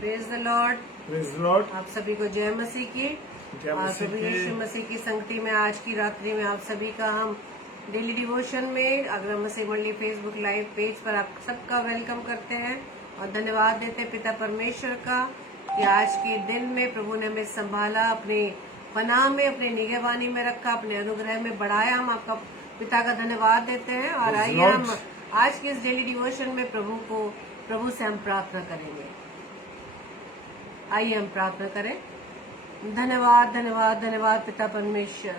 Praise the Lord. Praise the Lord. आप सभी को जय मसीह की। जय और मसीह प्रभु की। यीशु मसीह की संगति में आज की रात्रि में आप सभी का हम डेली डिवोशन में अगर मसीह मंडली फेसबुक लाइव पेज पर आप सबका वेलकम करते हैं और धन्यवाद देते हैं पिता परमेश्वर का कि आज के दिन में प्रभु ने हमें संभाला, अपने पनाह में, अपने निगहबानी में रखा, अपने अनुग्रह में बढ़ाया। हम आपका पिता का धन्यवाद देते हैं और Praise आइए Lord। हम आज के इस डेली डिवोशन में प्रभु से हम प्रार्थना करेंगे। आइए हम प्रार्थना करें। धन्यवाद धन्यवाद धन्यवाद पिता परमेश्वर,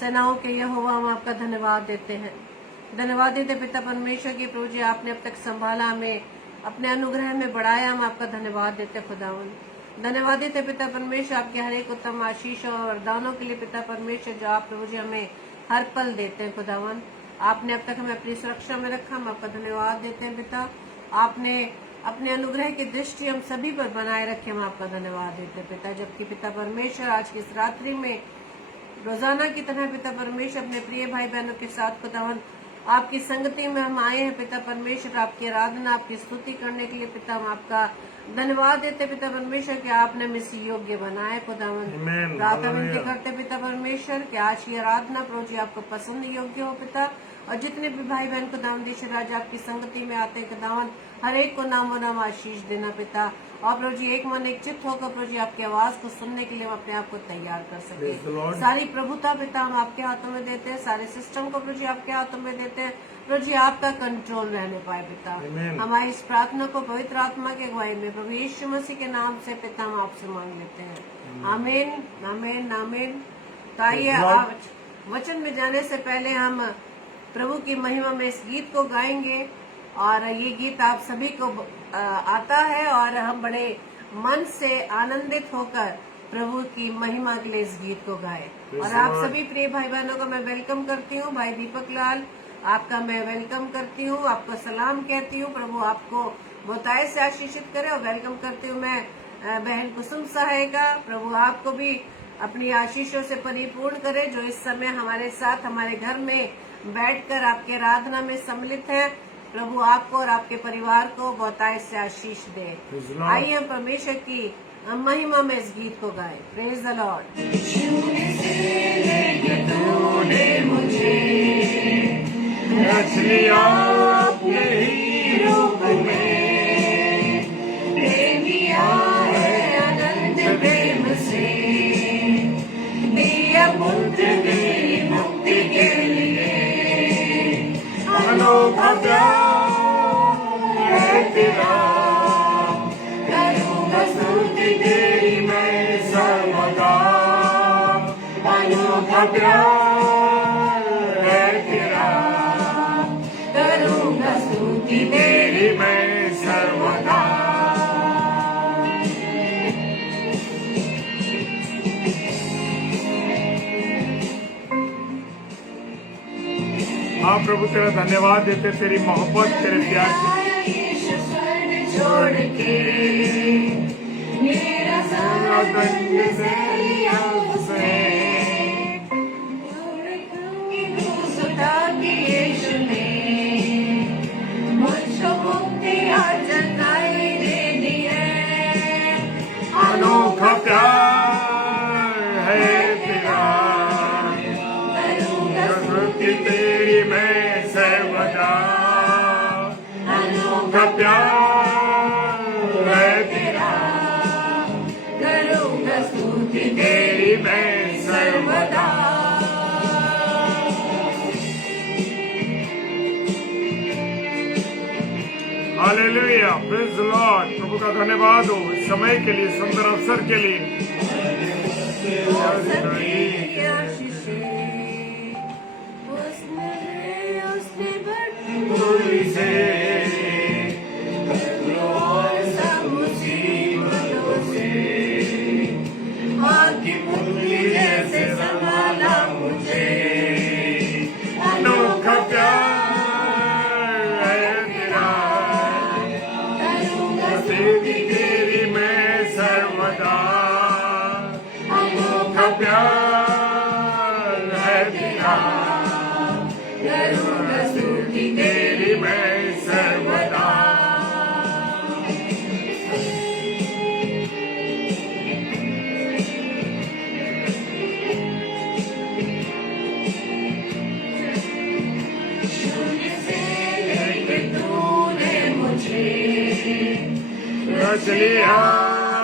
सेनाओं के यहोवा, हम आपका धन्यवाद देते हैं। धन्यवाद देते पिता परमेश्वर की प्रभु जी आपने अब तक संभाला, हमें अपने अनुग्रह में बढ़ाया। हम आपका धन्यवाद देते खुदावन। धन्यवाद देते पिता परमेश्वर आपके हर एक उत्तम आशीष और वरदानों के लिए पिता परमेश्वर, जो आप प्रभु जी हमें हर पल देते हैं खुदावन। आपने अब तक हमें अपनी सुरक्षा में रखा, हम आपका धन्यवाद देते हैं पिता। आपने अपने अनुग्रह की दृष्टि हम सभी पर बनाए रखे, हम आपका धन्यवाद देते हैं पिता। जबकि पिता परमेश्वर आज की इस रात्रि में रोजाना की तरह पिता परमेश्वर अपने प्रिय भाई बहनों के साथ खुदावन आपकी संगति में हम आए हैं पिता परमेश्वर, आपकी आराधना, आपकी स्तुति करने के लिए पिता हम आपका धन्यवाद देते पिता परमेश्वर कि आपने हमें इसी योग्य बनाए खुदावन। प्रार्थना विनती करते पिता परमेश्वर कि आज की आराधना प्रभु जी आपको पसंद योग्य हो पिता। और जितने भी भाई बहन खुदावन देश राज आपकी संगति में आते हैं खुदावन, हर एक को नाम नाम आशीष देना पिता। और प्रभु जी एक मन एक चित्त होकर प्रभु जी आपकी आवाज को सुनने के लिए हम अपने आप को तैयार कर सके। सारी प्रभुता पिता हम आपके हाथों में देते हैं, सारे सिस्टम को प्रभु जी आपके हाथों में देते हैं। प्रभु जी आपका कंट्रोल रहने पाए पिता। हमारी इस प्रार्थना को पवित्र आत्मा के अगुवाई में प्रभु यीशु मसीह के नाम से पिता हम आपसे मांग लेते हैं। आमीन आमीन आमीन। तो आइए वचन में जाने से पहले हम प्रभु की महिमा में इस गीत को गाएंगे। और ये गीत आप सभी को आता है और हम बड़े मन से आनंदित होकर प्रभु की महिमा के लिए इस गीत को गाए। और आप सभी प्रिय भाई बहनों का मैं वेलकम करती हूँ। भाई दीपक लाल आपका मैं वेलकम करती हूँ, आपको सलाम कहती हूँ। प्रभु आपको बहुताय से आशीषित करे। और वेलकम करती हूँ मैं बहन कुसुम सहायका। प्रभु आपको भी अपनी आशीषों से परिपूर्ण करे, जो इस समय हमारे साथ हमारे घर में बैठकर आपके आराधना में सम्मिलित है। प्रभु आपको और आपके परिवार को बहुतायत से आशीष दे। आइए हम परमेश्वर की महिमा में इस गीत को गाएं। Praise the Lord. मुझे रच लिया अपने ही रूप में, दे दिया है अनंत प्रेम से, दिया पुत्र तेरी मुक्ति के लिए। अनोखा प्यार है तेरा, करूँगा स्तुति तेरी मैं सर्वदा। अनोखा प्यार है तेरा, करूँगा स्तुति तेरी मैं सर्वदा। हाँ प्रभु तेरा धन्यवाद देते, तेरी मोहब्बत, तेरे प्यार छोड़ के मेरा सारा दंड से लिया उसने, सुधा की यीशु ने मुझको मुक्ति आज जताई दे दी है। अनोखा प्यार है तेरा, स्तुति तेरी मैं सर्वदा। अनोखा प्यार है तेरा, करूँगा स्तुति तेरी मैं सर्वदा। Hallelujah, praise the Lord. प्रभु का धन्यवाद हो इस समय के लिए, सुंदर अवसर के लिए। जैसे संभाला मुझे, अनोखा प्यार है तेरा, स्तुति तेरी मैं सर्वदा। अनोखा प्यार है तेरा, स्तुति तेरी मैं सर्वदा। रच लिया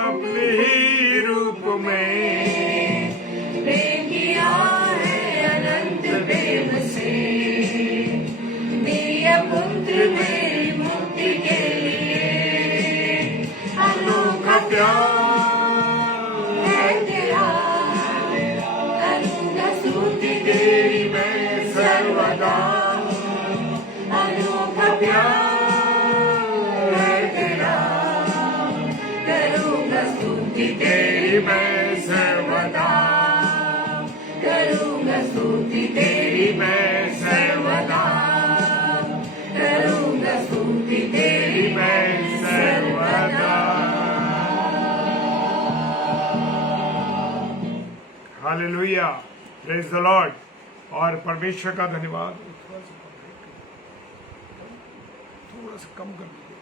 अपने ही रूप में, प्रेम किया है अनंत प्रेम से, दिया पुत्र मेरी मुक्ति के लिए, अनोखा प्यार है तेरा, करूँगा स्तुति तेरी मैं सर्वदा, अनोखा प्यार है तेरा, करूँगा स्तुति तेरी मैं सर्वदा, करूँगा स्तुति तेरी मैं सर्वदा, करूँगा स्तुति तेरी मैं सर्वदा। Hallelujah, praise the Lord. और परमेश्वर का धन्यवाद। थोड़ा सा कम कर दीजिए।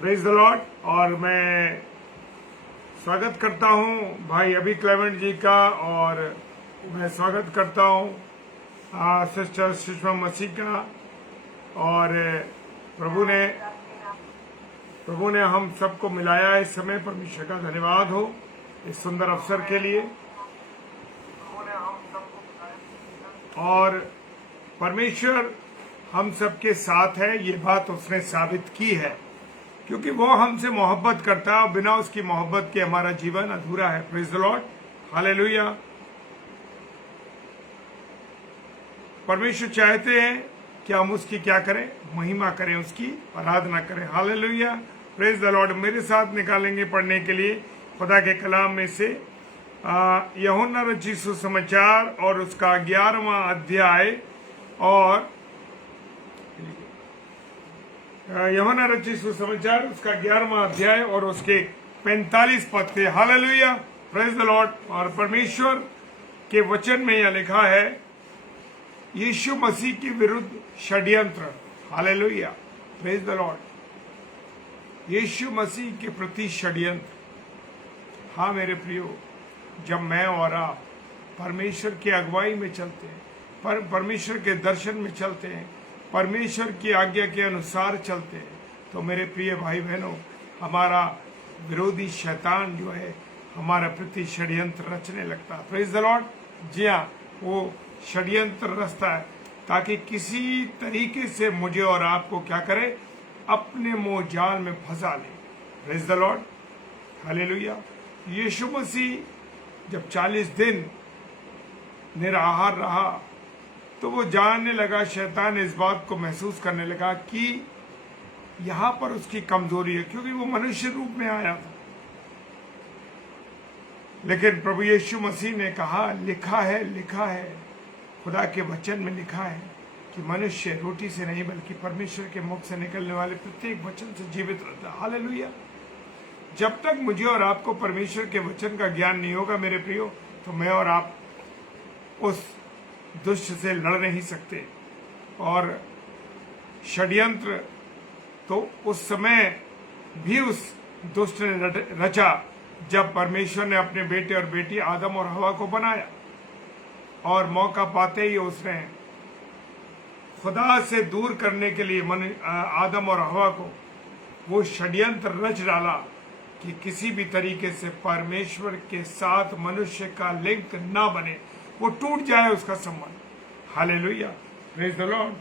Praise the Lord. और मैं स्वागत करता हूं भाई अभी क्लेवेंट जी का, और मैं स्वागत करता हूं सिस्टर सुषमा मसीह का। और प्रभु ने हम सबको मिलाया इस समय। परमेश्वर का धन्यवाद हो इस सुंदर अवसर के लिए। और परमेश्वर हम सबके साथ है, ये बात उसने साबित की है, क्योंकि वो हमसे मोहब्बत करता है और बिना उसकी मोहब्बत के हमारा जीवन अधूरा है। Praise the Lord, hallelujah. परमेश्वर चाहते हैं कि हम उसकी क्या करें, महिमा करें, उसकी आराधना करें। Hallelujah, praise the Lord. मेरे साथ निकालेंगे पढ़ने के लिए खुदा के कलाम में से यूहन्ना रचित सुसमाचार और उसका 11वां अध्याय, और यूहन्ना रचित सुसमाचार उसका 11वां अध्याय और उसके 45 पद थे। Hallelujah, praise the Lord. और परमेश्वर के वचन में यह लिखा है, यीशु मसीह के विरुद्ध षड्यंत्र। Hallelujah, praise the Lord. यीशु मसीह के प्रति षड्यंत्र। हाँ मेरे प्रियो, जब मैं और आप परमेश्वर की अगुवाई में चलते हैं, परमेश्वर के दर्शन में चलते हैं, परमेश्वर की आज्ञा के अनुसार चलते हैं, तो मेरे प्रिय भाई बहनों, हमारा विरोधी शैतान जो है हमारा प्रति षड्यंत्र रचने लगता है। Praise the Lord. जी हाँ, वो षड्यंत्र रचता है ताकि किसी तरीके से मुझे और आपको क्या करे, अपने मोह जाल में फंसा ले। Praise the Lord, hallelujah. यीशु मसीह जब 40 दिन निराहार रहा तो वो जानने लगा, शैतान इस बात को महसूस करने लगा कि यहां पर उसकी कमजोरी है, क्योंकि वो मनुष्य रूप में आया था। लेकिन प्रभु यीशु मसीह ने कहा, लिखा है, खुदा के वचन में लिखा है कि मनुष्य रोटी से नहीं बल्कि परमेश्वर के मुख से निकलने वाले प्रत्येक वचन से जीवित रहता है। हालेलुया। जब तक मुझे और आपको परमेश्वर के वचन का ज्ञान नहीं होगा मेरे प्रियो, तो मैं और आप उस दुष्ट से लड़ नहीं सकते। और षड्यंत्र तो उस समय भी उस दुष्ट ने रचा जब परमेश्वर ने अपने बेटे और बेटी आदम और हवा को बनाया, और मौका पाते ही उसने खुदा से दूर करने के लिए आदम और हवा को वो षड्यंत्र रच डाला कि किसी भी तरीके से परमेश्वर के साथ मनुष्य का लिंक ना बने, वो टूट जाए उसका संबंध। Hallelujah, praise the Lord.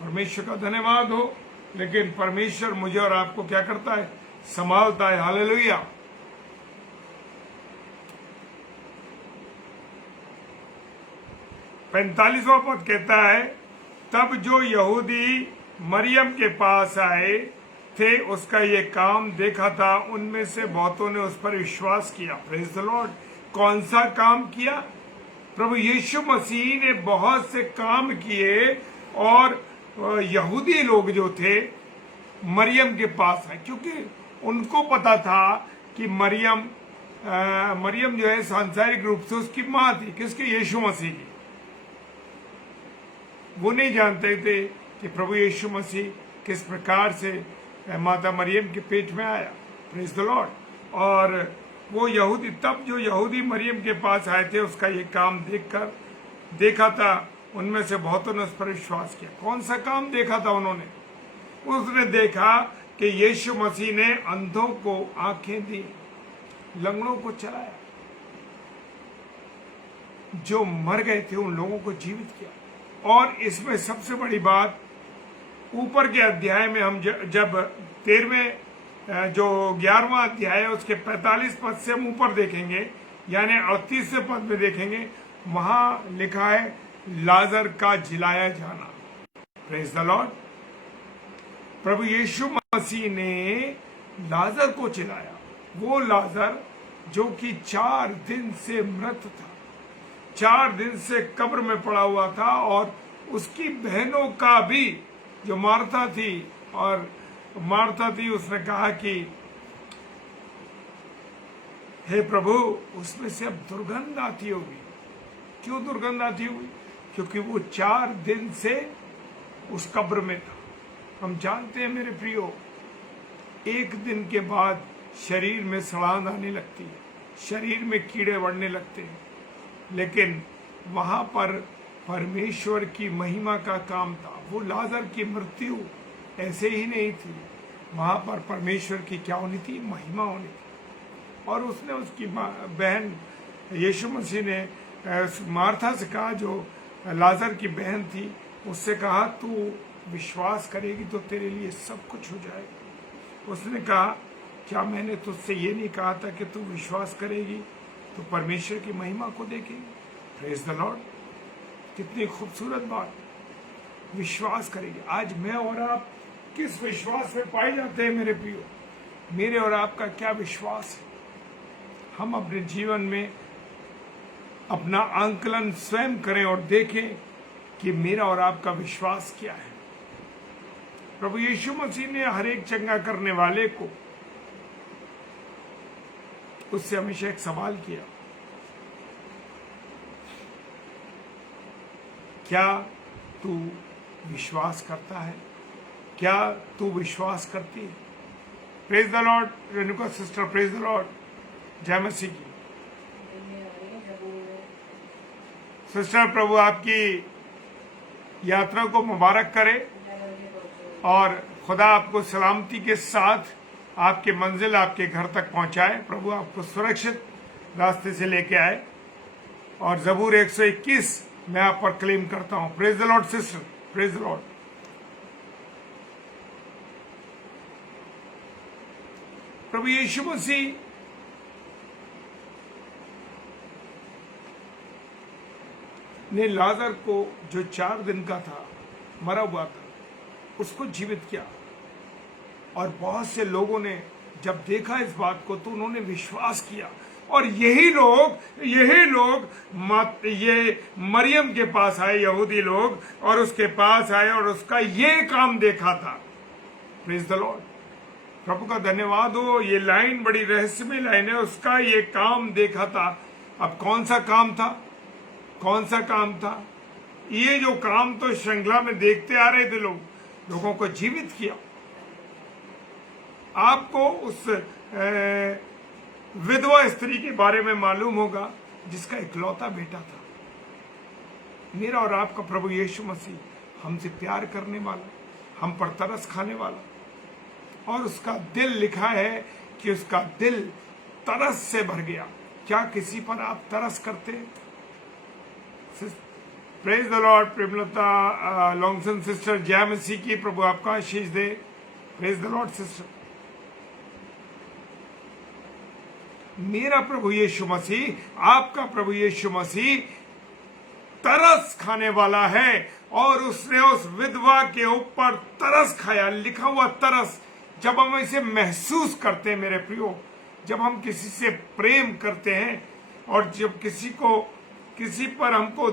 परमेश्वर का धन्यवाद हो। लेकिन परमेश्वर मुझे और आपको क्या करता है, संभालता है। हालेलुया। पैंतालीसवां पद कहता है, तब जो यहूदी मरियम के पास आए थे उसका ये काम देखा था, उनमें से बहुतों ने उस पर विश्वास किया। Praise the Lord. कौन सा काम किया? प्रभु यीशु मसीह ने बहुत से काम किए, और यहूदी लोग जो थे मरियम के पास आए, क्योंकि उनको पता था कि मरियम जो है सांसारिक रूप से उसकी माँ थी। किसके? यीशु मसीह की। वो नहीं जानते थे कि प्रभु यीशु मसीह किस प्रकार से माता मरियम के पेट में आया। Praise the Lord. और वो यहूदी, तब जो यहूदी मरियम के पास आए थे उसका ये काम देखा था, उनमें से बहुतों ने उस पर विश्वास किया। कौन सा काम देखा था उन्होंने? उसने देखा कि यीशु मसीह ने अंधों को आंखें दी, लंगड़ों को चलाया, जो मर गए थे उन लोगों को जीवित किया। और इसमें सबसे बड़ी बात, ऊपर के अध्याय में हम जब 13वें जो 11वां अध्याय है उसके 45 पद से हम ऊपर देखेंगे, यानी 38वें पद में देखेंगे, वहां लिखा है लाजर का जिलाया जाना। Praise the Lord. प्रभु यीशु मसीह ने लाजर को जिलाया, वो लाजर जो कि 4 दिन से मृत था, 4 दिन से कब्र में पड़ा हुआ था, और उसकी बहनों का भी, जो मार्था थी, और मार्था थी, उसने कहा कि हे प्रभु, उसमें से अब दुर्गंध आती होगी। क्यों दुर्गंध आती होगी? क्योंकि वो 4 दिन से उस कब्र में था। हम जानते हैं मेरे प्रियो, 1 दिन के बाद शरीर में सड़ांध आने लगती है, शरीर में कीड़े बढ़ने लगते हैं, लेकिन वहां पर परमेश्वर की महिमा का काम था। वो लाजर की मृत्यु ऐसे ही नहीं थी, वहां पर परमेश्वर की क्या होनी थी? महिमा होनी थी। और उसने उसकी बहन, यीशु मसीह ने मार्था से कहा, जो लाजर की बहन थी, उससे कहा तू विश्वास करेगी तो तेरे लिए सब कुछ हो जाएगा। उसने कहा क्या मैंने तुझसे ये नहीं कहा था कि तू विश्वास करेगी तो परमेश्वर की महिमा को देखेगी? Praise the Lord. कितनी खूबसूरत बात, विश्वास करेगी। आज मैं और आप किस विश्वास में पाए जाते हैं मेरे प्रियो? मेरे और आपका क्या विश्वास है? हम अपने जीवन में अपना आंकलन स्वयं करें और देखें कि मेरा और आपका विश्वास क्या है। प्रभु यीशु मसीह ने हर एक चंगा करने वाले को, उससे हमेशा एक सवाल किया, क्या तू विश्वास करता है? क्या तू विश्वास करती है? Praise the Lord. Renuka sister, praise the Lord. जय मसीह की। सिस्टर, प्रभु आपकी यात्रा को मुबारक करे और खुदा आपको सलामती के साथ आपके मंजिल, आपके घर तक पहुंचाए। प्रभु आपको सुरक्षित रास्ते से लेके आए। और ज़बूर 121 मैं आप पर क्लेम करता हूं। Praise the Lord sister, praise the Lord. प्रभु यीशु मसीह ने लाजर को, जो 4 दिन का था, मरा हुआ था, उसको जीवित किया। और बहुत से लोगों ने जब देखा इस बात को तो उन्होंने विश्वास किया। और यही लोग ये मरियम के पास आए, यहूदी लोग, और उसके पास आए और उसका ये काम देखा था। Praise the Lord. प्रभु का धन्यवाद हो। ये लाइन बड़ी रहस्यमय लाइन है। उसका ये काम देखा था। अब कौन सा काम था? कौन सा काम था? ये जो काम तो श्रृंखला में देखते आ रहे थे, लोगों को जीवित किया। आपको उस विधवा स्त्री के बारे में मालूम होगा जिसका इकलौता बेटा था। मेरा और आपका प्रभु यीशु मसीह हमसे प्यार करने वाला, हम पर तरस खाने वाला, और उसका दिल, लिखा है कि उसका दिल तरस से भर गया। क्या किसी पर आप तरस करते हैं? Praise the Lord. Premlata Longson sister, जय मसीह की। प्रभु आपका आशीष दे। Praise the Lord sister. मेरा प्रभु यीशु मसीह, आपका प्रभु यीशु मसीह तरस खाने वाला है, और उसने उस विधवा के ऊपर तरस खाया। लिखा हुआ तरस, जब हम इसे महसूस करते हैं मेरे प्रियो, जब हम किसी से प्रेम करते हैं, और जब किसी पर हमको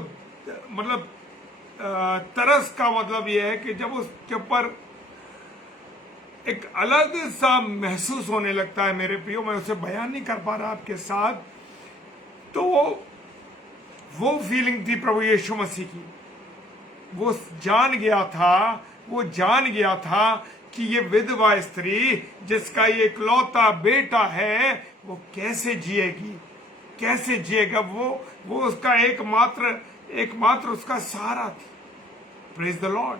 मतलब तरस का मतलब यह है कि जब उसके ऊपर एक अलग सा महसूस होने लगता है मेरे प्रियो, मैं उसे बयान नहीं कर पा रहा आपके साथ। तो वो फीलिंग थी प्रभु यीशु मसीह की। वो जान गया था कि ये विधवा स्त्री, जिसका ये इकलौता बेटा है, वो कैसे जिएगा। वो उसका एकमात्र उसका सहारा थी। Praise the Lord.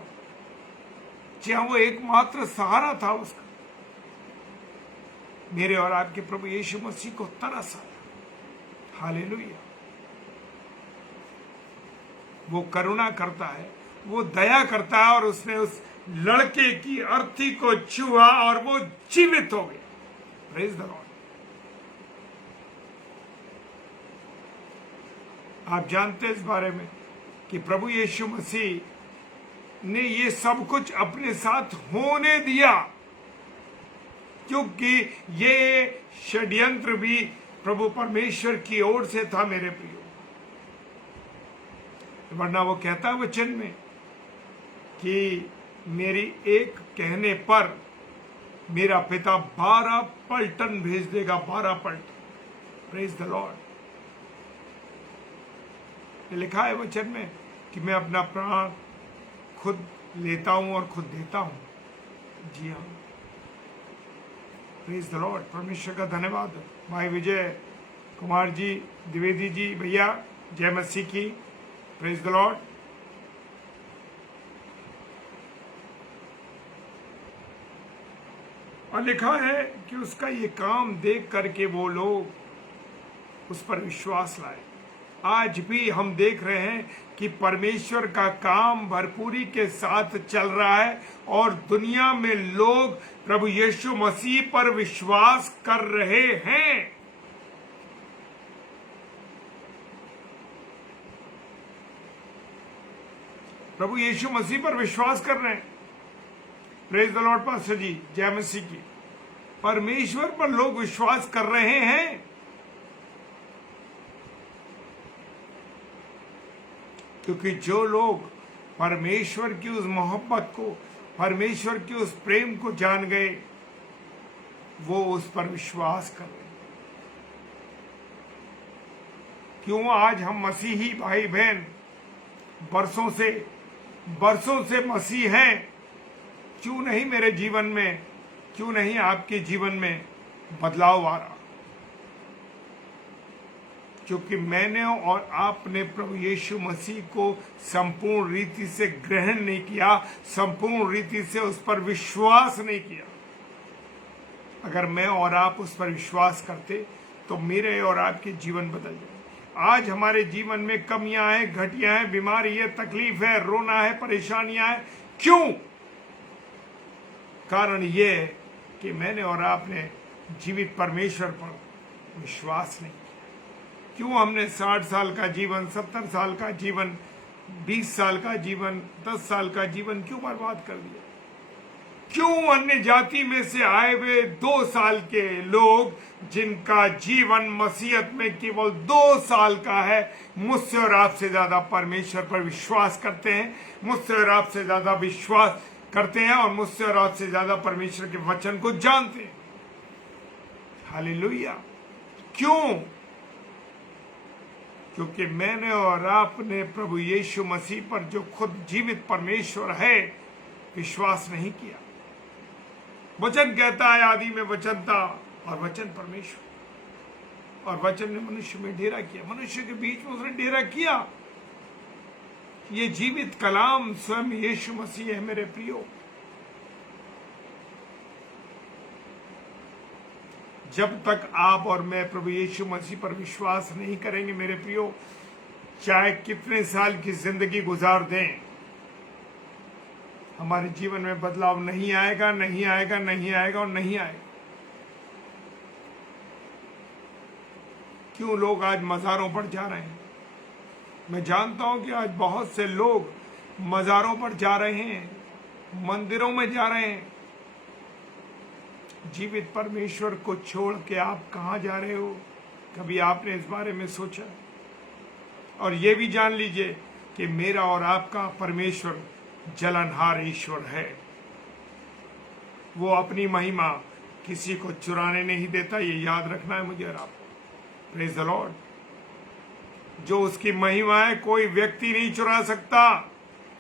जी हाँ, वो एकमात्र सहारा था उसका। मेरे और आपके प्रभु यीशु मसीह को तरस आया। हालेलुया। वो करुणा करता है, वो दया करता है, और उसने उस लड़के की अर्थी को छुआ और वो जीवित हो गया। Praise the Lord. आप जानते हैं इस बारे में कि प्रभु यीशु मसीह ने ये सब कुछ अपने साथ होने दिया, क्योंकि ये षड्यंत्र भी प्रभु परमेश्वर की ओर से था मेरे प्रियो। वरना वो कहता वचन में कि मेरी एक कहने पर मेरा पिता 12 पलटन भेज देगा, 12 पलटन। Praise the Lord. लिखा है वचन में कि मैं अपना प्राण खुद लेता हूं और खुद देता हूं। जी हाँ, प्रेज द लॉर्ड। परमेश्वर का धन्यवाद। भाई विजय कुमार जी, द्विवेदी जी, भैया जय मसीह की। Praise the Lord. और लिखा है कि उसका ये काम देख करके वो लोग उस पर विश्वास लाए। आज भी हम देख रहे हैं कि परमेश्वर का काम भरपूरी के साथ चल रहा है और दुनिया में लोग प्रभु यीशु मसीह पर विश्वास कर रहे हैं। प्रभु यीशु मसीह पर विश्वास कर रहे हैं। प्रेज द लॉर्ड पास्टर जी, जय मसीह की। परमेश्वर पर लोग विश्वास कर रहे हैं, क्योंकि जो लोग परमेश्वर की उस मोहब्बत को, परमेश्वर की उस प्रेम को जान गए, वो उस पर विश्वास कर रहे हैं। क्यों आज हम मसीही भाई बहन बरसों से मसीह हैं, क्यों नहीं मेरे जीवन में, क्यों नहीं आपके जीवन में बदलाव आ रहा? क्योंकि मैंने और आपने प्रभु यीशु मसीह को संपूर्ण रीति से ग्रहण नहीं किया, संपूर्ण रीति से उस पर विश्वास नहीं किया। अगर मैं और आप उस पर विश्वास करते तो मेरे और आपके जीवन बदल जाए। आज हमारे जीवन में कमियां हैं, घटियां हैं, बीमारी है, तकलीफ है, रोना है, परेशानियां हैं। क्यों? कारण ये है कि मैंने और आपने जीवित परमेश्वर पर विश्वास नहीं किया। क्यों हमने 60 साल का जीवन, 70 साल का जीवन, 20 साल का जीवन, 10 साल का जीवन क्यों बर्बाद कर दिया? क्यों अन्य जाति में से आए हुए 2 साल के लोग, जिनका जीवन मसीहत में केवल 2 साल का है, मुझसे और आपसे ज्यादा परमेश्वर पर विश्वास करते हैं, मुझसे और आपसे ज्यादा विश्वास करते हैं और मुझसे और आपसे ज्यादा परमेश्वर के वचन को जानते हैं। हालेलुया। क्यों? क्योंकि मैंने और आपने प्रभु यीशु मसीह पर, जो खुद जीवित परमेश्वर है, विश्वास नहीं किया। वचन कहता है आदि में वचन था और वचन परमेश्वर, और वचन ने मनुष्य में डेरा किया, मनुष्य के बीच में उसने डेरा किया। ये जीवित कलाम स्वयं यीशु मसीह है मेरे प्रियो। जब तक आप और मैं प्रभु यीशु मसीह पर विश्वास नहीं करेंगे मेरे प्रियो, चाहे कितने साल की जिंदगी गुजार दें, हमारे जीवन में बदलाव नहीं आएगा, नहीं आएगा, नहीं आएगा और नहीं आएगा। क्यों लोग आज मज़ारों पर जा रहे हैं? मैं जानता हूं कि आज बहुत से लोग मज़ारों पर जा रहे हैं, मंदिरों में जा रहे हैं। जीवित परमेश्वर को छोड़ के आप कहां जा रहे हो? कभी आपने इस बारे में सोचा? और ये भी जान लीजिए कि मेरा और आपका परमेश्वर जलनहार ईश्वर है। वो अपनी महिमा किसी को चुराने नहीं देता, ये याद रखना है मुझे और आपको। Praise the Lord. जो उसकी महिमा है कोई व्यक्ति नहीं चुरा सकता,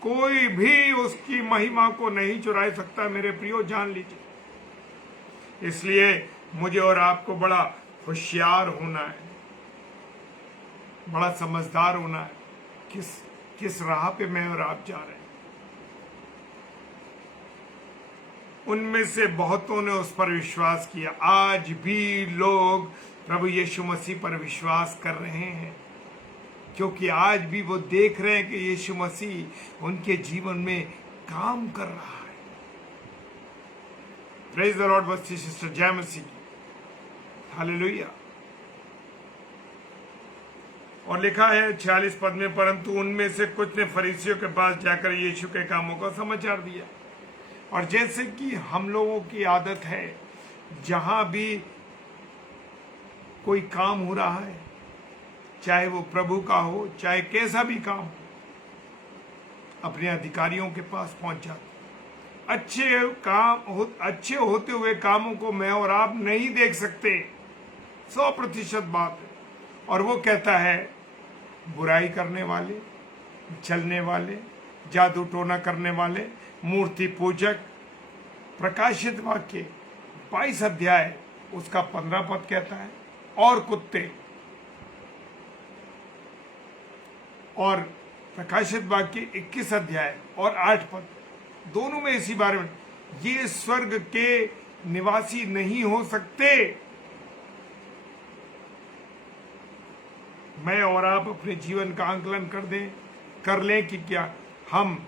कोई भी उसकी महिमा को नहीं चुरा सकता मेरे प्रियो, जान लीजिए। इसलिए मुझे और आपको बड़ा होशियार होना है, बड़ा समझदार होना है किस राह पे मैं और आप जा रहे हैं। उनमें से बहुतों ने उस पर विश्वास किया। आज भी लोग प्रभु यीशु मसीह पर विश्वास कर रहे हैं, क्योंकि आज भी वो देख रहे हैं कि यीशु मसीह उनके जीवन में काम कर रहा है। Praise the Lord Basti sister जय मसीह की, हालेलुया। और लिखा है 46 पद में, परंतु उनमें से कुछ ने फरीसियों के पास जाकर यीशु के कामों का समाचार दिया। और जैसे कि हम लोगों की आदत है, जहां भी कोई काम हो रहा है, चाहे वो प्रभु का हो, चाहे कैसा भी काम हो, अपने अधिकारियों के पास पहुंच जाते। अच्छे होते हुए कामों को मैं और आप नहीं देख सकते, 100% बात है। और वो कहता है बुराई करने वाले, जलने वाले, जादू टोना करने वाले, मूर्ति पूजक, प्रकाशित वाक्य 22 अध्याय उसका 15 पद कहता है, और कुत्ते। और प्रकाशित वाक्य 21 अध्याय और 8 पद, दोनों में इसी बारे में, ये स्वर्ग के निवासी नहीं हो सकते। मैं और आप अपने जीवन का आंकलन कर लें कि क्या हम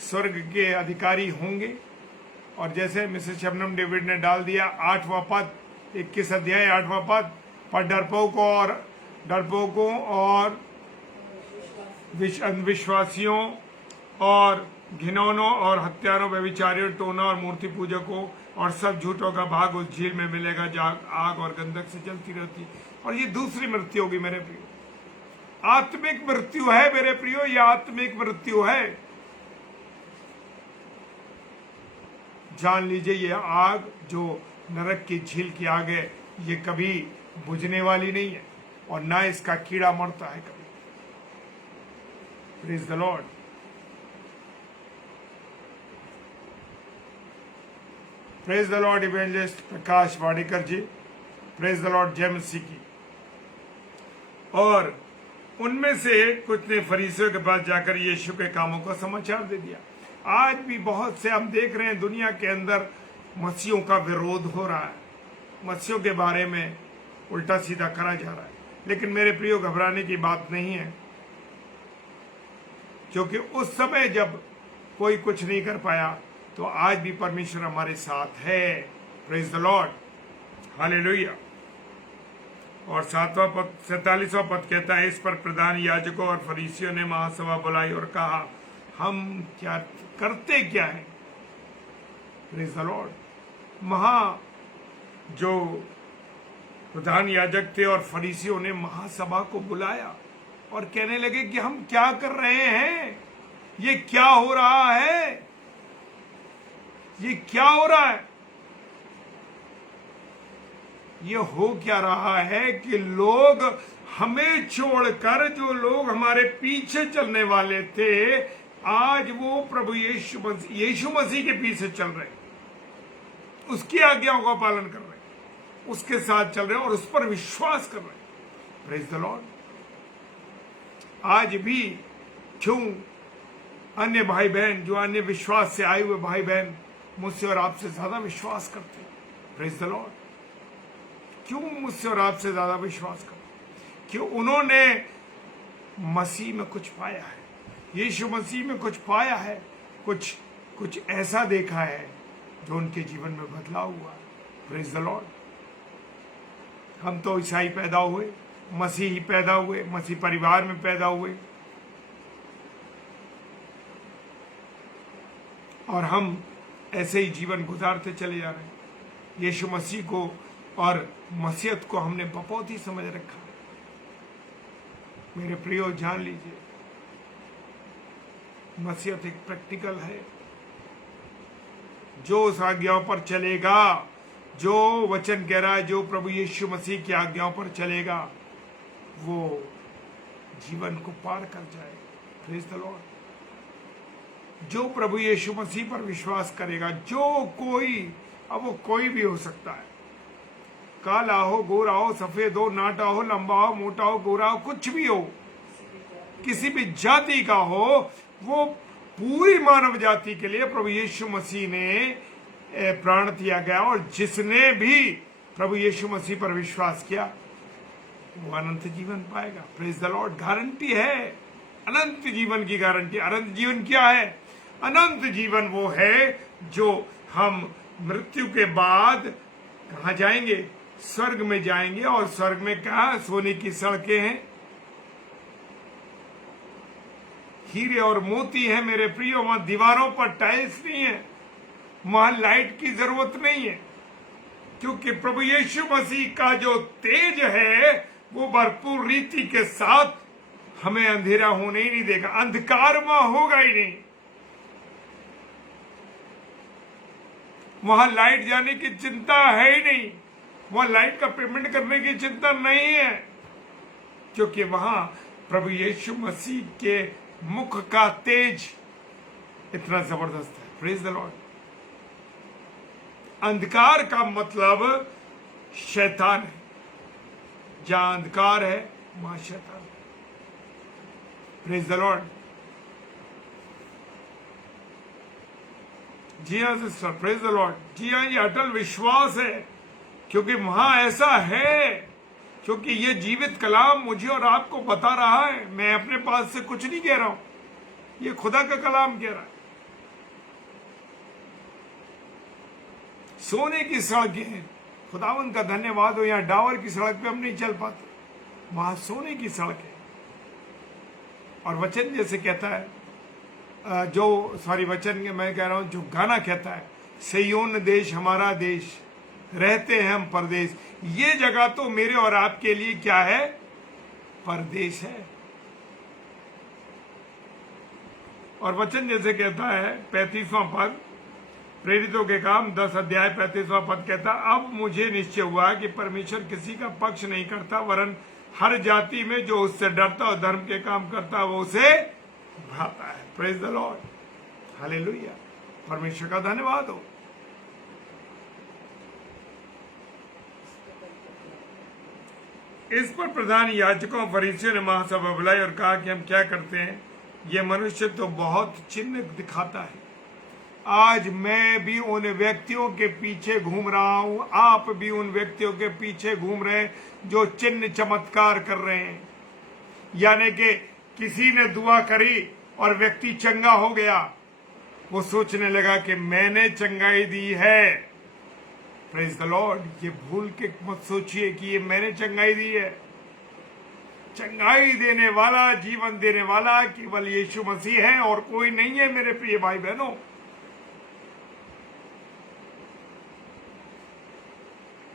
स्वर्ग के अधिकारी होंगे। और जैसे मिसेस शबनम डेविड ने डाल दिया 8वां पद, 21 अध्याय 8वां पद, पर डरपोकों और अंधविश्वासियों और घिनौनों और हत्यारों, व्यभिचारियों, टोना और मूर्ति पूजकों और सब झूठों का भाग उस झील में मिलेगा, जहाँ आग और गंधक से जलती रहती है। और ये दूसरी मृत्यु होगी मेरे प्रियो, आत्मिक मृत्यु है मेरे प्रियो, ये आत्मिक मृत्यु है। जान लीजिए, ये आग जो नरक की झील की आग है, ये कभी बुझने वाली नहीं है, और ना इसका कीड़ा मरता है कभी। Praise the Lord. Praise the Lord evangelist Prakash Wadekar ji, praise the Lord जय मसीह की। और उनमें से कुछ ने फरीसियों के पास जाकर यीशु के कामों का समाचार दे दिया। आज भी बहुत से हम देख रहे हैं दुनिया के अंदर मसीहों का विरोध हो रहा है, मसीहों के बारे में उल्टा सीधा करा जा रहा है। लेकिन मेरे प्रियो, घबराने की बात नहीं है, क्योंकि उस समय जब कोई कुछ नहीं कर पाया, तो आज भी परमेश्वर हमारे साथ है। Praise the Lord, hallelujah. और 47वां पद कहता है, इस पर प्रधान याजकों और फरीसियों ने महासभा बुलाई और कहा, हम क्या करते क्या है। Praise the Lord. जो प्रधान याजक थे और फरीसियों ने महासभा को बुलाया और कहने लगे कि हम क्या कर रहे हैं, ये क्या हो रहा है, ये क्या हो रहा है। ये हो क्या रहा है कि लोग हमें छोड़कर, जो लोग हमारे पीछे चलने वाले थे, आज वो प्रभु यीशु मसीह के पीछे चल रहे हैं, उसकी आज्ञाओं का पालन कर रहे हैं, उसके साथ चल रहे हैं और उस पर विश्वास कर रहे हैं। Praise the Lord. आज भी क्यों अन्य भाई बहन, जो अन्य विश्वास से आए हुए भाई बहन मुझसे और आपसे ज्यादा विश्वास करते हैं। Praise the Lord. क्यों मुझसे और आपसे ज्यादा विश्वास करते? क्यों? उन्होंने मसीह में कुछ पाया है, यीशु मसीह में कुछ पाया है, कुछ ऐसा देखा है जो उनके जीवन में बदलाव हुआ। Praise the Lord. हम तो ईसाई पैदा हुए, मसीही पैदा हुए, मसीह परिवार में पैदा हुए, और हम ऐसे ही जीवन गुजारते चले जा रहे हैं। यीशु मसीह को और मसीहत को हमने बहुत ही समझ रखा है। मेरे प्रियो, जान लीजिए, मसीहत एक प्रैक्टिकल है। जो उस आज्ञाओं पर चलेगा, जो वचन कह रहा है, जो प्रभु यीशु मसीह की आज्ञाओं पर चलेगा, वो जीवन को पार कर जाएगा। Praise the Lord. जो प्रभु यीशु मसीह पर विश्वास करेगा, जो कोई, अब वो कोई भी हो सकता है, काला हो, गोरा हो, सफेद हो, नाटा हो, लंबा हो, मोटा हो, गोरा हो, कुछ भी हो, किसी भी जाति का हो, वो पूरी मानव जाति के लिए प्रभु यीशु मसीह ने प्राण दिया गया, और जिसने भी प्रभु यीशु मसीह पर विश्वास किया वो अनंत जीवन पाएगा। Praise the Lord. गारंटी है, अनंत जीवन की गारंटी। अनंत जीवन क्या है? अनंत जीवन वो है जो हम मृत्यु के बाद कहाँ जाएंगे? स्वर्ग में जाएंगे। और स्वर्ग में कहा? सोने की सड़कें हैं, हीरे और मोती हैं मेरे प्रियो। वहां दीवारों पर टाइल्स नहीं है, वहां लाइट की जरूरत नहीं है, क्योंकि प्रभु यीशु मसीह का जो तेज है वो भरपूर रीति के साथ हमें अंधेरा होने ही नहीं देगा, अंधकार वहां होगा ही नहीं। वहां लाइट जाने की चिंता है ही नहीं, वहां लाइट का पेमेंट करने की चिंता नहीं है, क्योंकि वहां प्रभु यीशु मसीह के मुख का तेज इतना जबरदस्त है। Praise the Lord. अंधकार का मतलब शैतान है, जहां अंधकार है वहां शैतान है। Praise the Lord. जी हाँ सिस्टर, प्रेज द लॉर्ड। जी हाँ, ये अटल विश्वास है, क्योंकि वहां ऐसा है, क्योंकि ये जीवित कलाम मुझे और आपको बता रहा है। मैं अपने पास से कुछ नहीं कह रहा हूं, ये खुदा का कलाम कह रहा है। सोने की सड़कें हैं, खुदावन का धन्यवाद हो। यहाँ डावर की सड़क पे हम नहीं चल पाते, वहां सोने की सड़क है। और वचन जैसे कहता है, वचन मैं कह रहा हूं, जो गाना कहता है, सिय्योन देश हमारा देश, रहते हैं हम परदेश। ये जगह तो मेरे और आपके लिए क्या है? परदेश है। और वचन जैसे कहता है 35वां पद, प्रेरितों के काम 10 अध्याय 35वां पद कहता, अब मुझे निश्चय हुआ कि परमेश्वर किसी का पक्ष नहीं करता, वरन हर जाति में जो उससे डरता और धर्म के काम करता वो उसे भाता है। Praise the Lord, hallelujah. परमेश्वर का धन्यवाद हो। इस पर प्रधान याजकों फरीसियों ने महासभा बुलाई और कहा कि हम क्या करते हैं? ये मनुष्य तो बहुत चिन्ह दिखाता है। आज मैं भी उन व्यक्तियों के पीछे घूम रहा हूं, आप भी उन व्यक्तियों के पीछे घूम रहे हैं जो चिन्ह चमत्कार कर रहे हैं। यानी कि किसी ने दुआ करी और व्यक्ति चंगा हो गया, वो सोचने लगा कि मैंने चंगाई दी है। Praise the Lord. ये भूल के मत सोचिए कि ये मैंने चंगाई दी है। चंगाई देने वाला, जीवन देने वाला केवल यीशु मसीह है और कोई नहीं है मेरे प्रिय भाई बहनों।